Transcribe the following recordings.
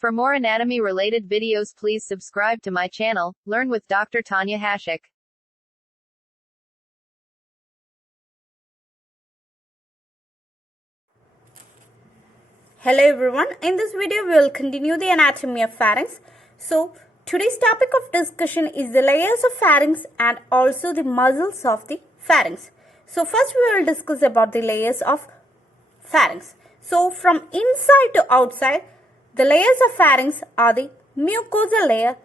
For more anatomy related videos, please subscribe to my channel, Learn with Dr. Tanya Hashik. Hello everyone, in this video we will continue the anatomy of pharynx. So today's topic of discussion is the layers of pharynx and also the muscles of the pharynx. So first we will discuss about the layers of pharynx. So from inside to outside, the layers of pharynx are the mucosal layer,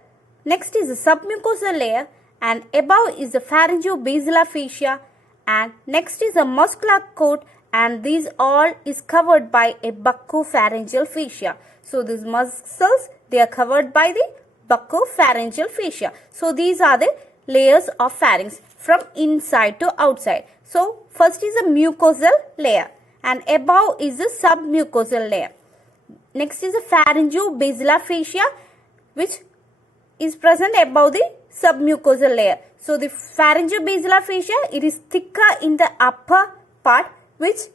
next is the submucosal layer, and above is the pharyngeal-basilar fascia, and next is the muscular coat, and these all is covered by a buccopharyngeal fascia. So these muscles, they are covered by the buccopharyngeal fascia. So these are the layers of pharynx from inside to outside. So first is a mucosal layer and above is the submucosal layer. Next is the pharyngeal-basilar fascia which is present above the submucosal layer. So the pharyngeal-basilar fascia, it is thicker in the upper part which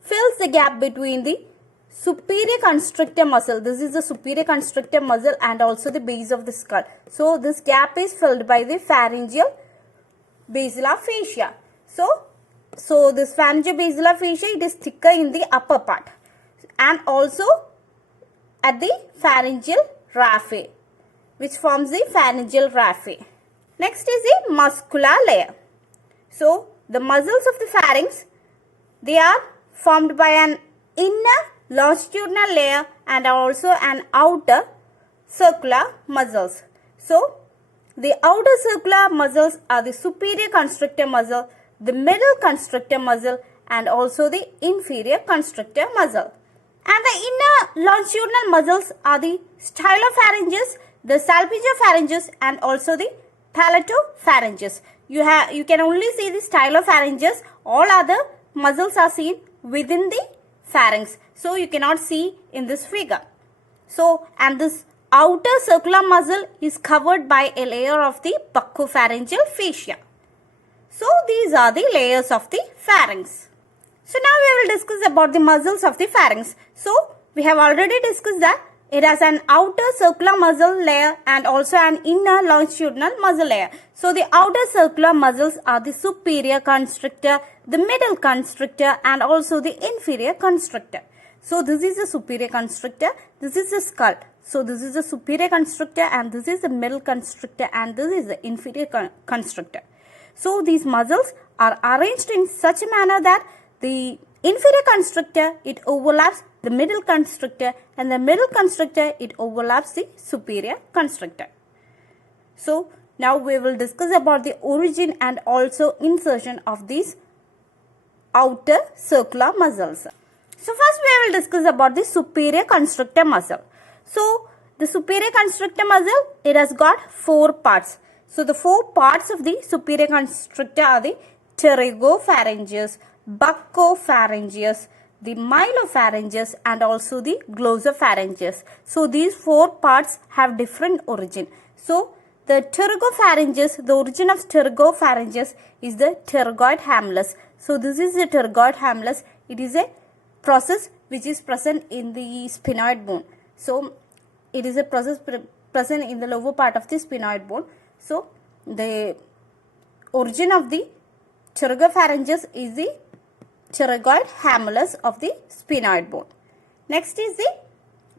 fills the gap between the superior constrictor muscle. This is the superior constrictor muscle and also the base of the skull. So this gap is filled by the pharyngeal-basilar fascia. So this pharyngeal-basilar fascia, it is thicker in the upper part and also at the pharyngeal raphe, which forms the pharyngeal raphe. Next is the muscular layer. So the muscles of the pharynx, they are formed by an inner longitudinal layer and also an outer circular muscles. So the outer circular muscles are the superior constrictor muscle, the middle constrictor muscle, and also the inferior constrictor muscle. And the inner longitudinal muscles are the stylopharynges, the salpingopharynges, and also the palatopharynges. You can only see the stylopharynges. All other muscles are seen within the pharynx. So you cannot see in this figure. So and this outer circular muscle is covered by a layer of the buccopharyngeal fascia. So these are the layers of the pharynx. So now we will discuss about the muscles of the pharynx. So we have already discussed that it has an outer circular muscle layer and also an inner longitudinal muscle layer. So the outer circular muscles are the superior constrictor, the middle constrictor, and also the inferior constrictor. So this is the superior constrictor, this is the skull. So this is the superior constrictor and this is the middle constrictor and this is the inferior constrictor. So these muscles are arranged in such a manner that the inferior constrictor, it overlaps the middle constrictor, and the middle constrictor, it overlaps the superior constrictor. So now we will discuss about the origin and also insertion of these outer circular muscles. So first we will discuss about the superior constrictor muscle. So the superior constrictor muscle, it has got 4 parts. So the 4 parts of the superior constrictor are the pterygopharynges, buccopharynges, the myelopharynges, and also the glossopharynges. So these 4 parts have different origin. So the pterygopharynges, the origin of pterygopharynges is the pterygoid hamlus. So this is the pterygoid hamlus. It is a process which is present in the sphenoid bone. So it is a process present in the lower part of the sphenoid bone. So the origin of the pterygopharynges is the pterygoid hamlus of the sphenoid bone. Next is the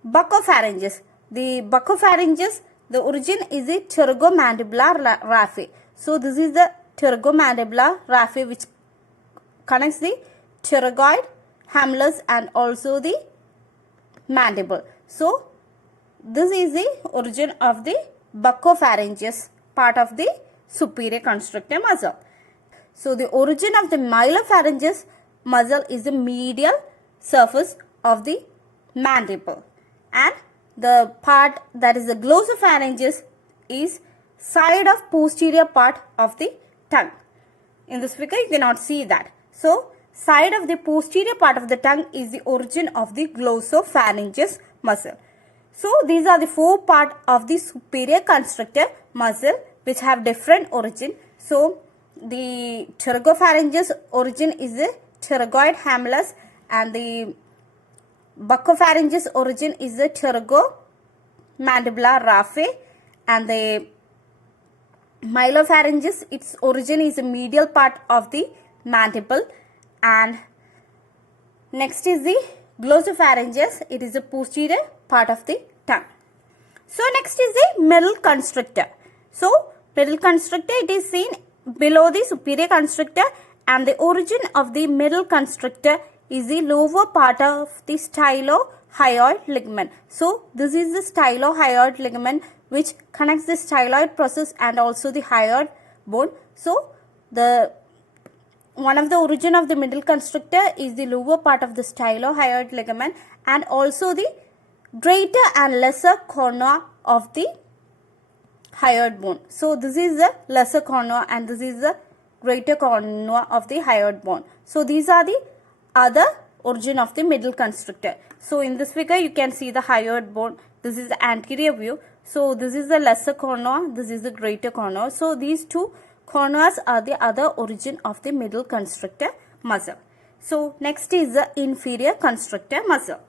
buccopharynges. The buccopharynges, the origin is the pterygomandibular raphe. So this is the pterygomandibular raphe which connects the pterygoid hamlus and also the mandible. So this is the origin of the buccopharynges, part of the superior constrictor muscle. So the origin of the myelopharynges muscle is the medial surface of the mandible, and the part that is the glossopharynges is side of posterior part of the tongue. In this figure you cannot see that. So side of the posterior part of the tongue is the origin of the glossopharynges muscle. So these are the 4 parts of the superior constrictor muscle which have different origin. So the pterygopharynges origin is the pterygoid hamlus and the buccopharynges origin is the mandibular raphe, and the myelopharynges, its origin is the medial part of the mandible, and next is the glossopharynges, it is the posterior part of the tongue. So next is the middle constrictor. So middle constrictor, it is seen below the superior constrictor, and the origin of the middle constrictor is the lower part of the stylohyoid ligament. So this is the stylohyoid ligament which connects the styloid process and also the hyoid bone. So the one of the origin of the middle constrictor is the lower part of the stylohyoid ligament, and also the greater and lesser cornua of the hyoid bone. So this is the lesser cornua and this is the greater cornua of the hyoid bone. So these are the other origin of the middle constrictor. So in this figure you can see the hyoid bone. This is the anterior view. So this is the lesser cornua, this is the greater cornua. So these two cornuas are the other origin of the middle constrictor muscle. So next is the inferior constrictor muscle.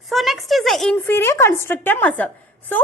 So next is the inferior constrictor muscle. So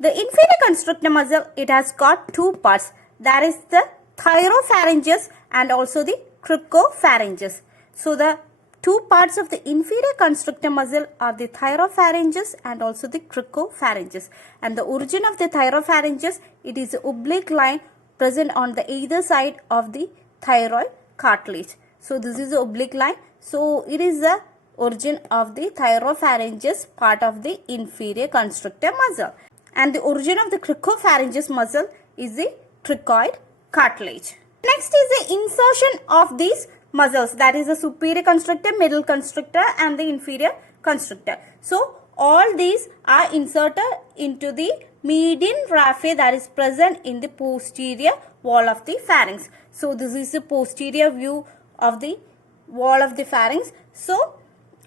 the inferior constrictor muscle, it has got two parts. That is the thyropharynges and also the cricopharynges. So the two parts of the inferior constrictor muscle are the thyropharynges and also the cricopharynges. And the origin of the thyropharynges, it is an oblique line present on the either side of the thyroid cartilage. So this is the oblique line. So it is the origin of the thyropharynges part of the inferior constrictor muscle. And the origin of the cricopharynges muscle is the cricoid cartilage. Next is the insertion of these muscles, that is the superior constrictor, middle constrictor and the inferior constrictor. So all these are inserted into the median raphe that is present in the posterior wall of the pharynx. So this is the posterior view of the wall of the pharynx. So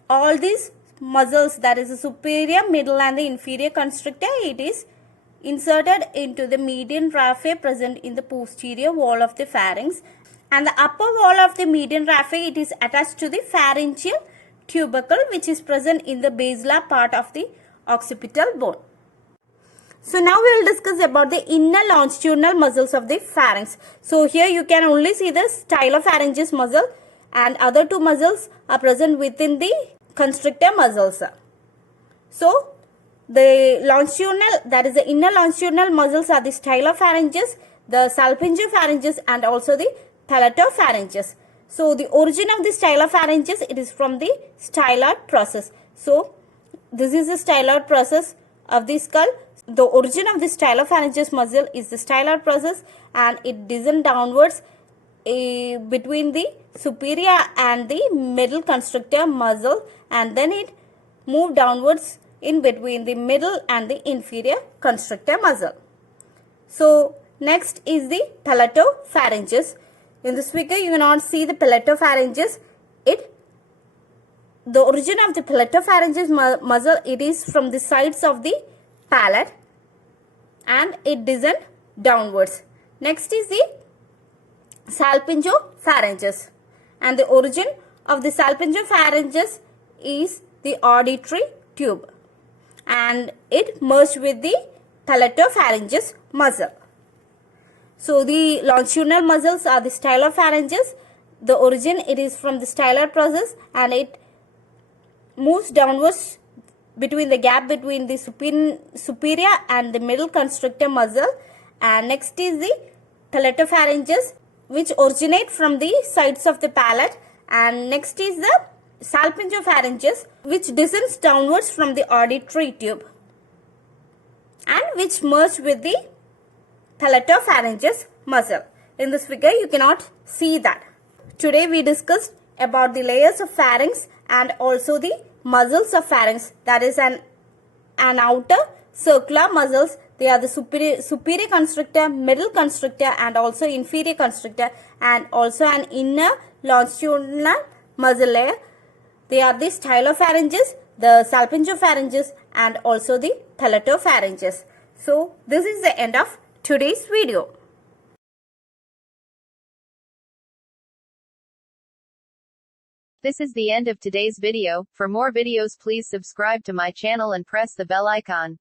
all these muscles, that is the superior, middle and the inferior constrictor, it is inserted into the median raphe present in the posterior wall of the pharynx, and the upper wall of the median raphe, it is attached to the pharyngeal tubercle which is present in the basilar part of the occipital bone. So now we will discuss about the inner longitudinal muscles of the pharynx. So here you can only see the stylopharyngeal muscle, and other two muscles are present within the constrictor muscles. So the longitudinal, that is the inner longitudinal muscles are the stylopharynges, the salpingopharynges and also the palatopharynges. So the origin of the stylopharynges, it is from the styloid process. So this is the styloid process of the skull. The origin of the stylopharyngeal muscle is the styloid process, and it descends downwards between the superior and the middle constrictor muscle, and then it moves downwards in between the middle and the inferior constrictor muscle. So next is the palatopharynges. In this figure you cannot see the palatopharynges. The origin of the palatopharyngeal muscle, it is from the sides of the palate and it descends downwards. Next is the salpingopharynges, and the origin of the salpingopharynges is the auditory tube, and it merged with the palatopharyngeal muscle. So the longitudinal muscles are the stylopharynges. The origin, it is from the styloid process and it moves downwards between the gap between the superior and the middle constrictor muscle. And next is the palatopharynges, which originate from the sides of the palate. And next is the salpingopharynges, which descends downwards from the auditory tube and which merge with the palatopharyngeal muscle. In this figure you cannot see that. Today we discussed about the layers of pharynx and also the muscles of pharynx, that is an outer circular muscles. They are the superior constrictor, middle constrictor and also inferior constrictor, and also an inner longitudinal muscle layer. They are the stylopharynges, the salpingopharynges and also the palatopharynges. So this is the end of today's video. This is the end of today's video. For more videos, please subscribe to my channel and press the bell icon.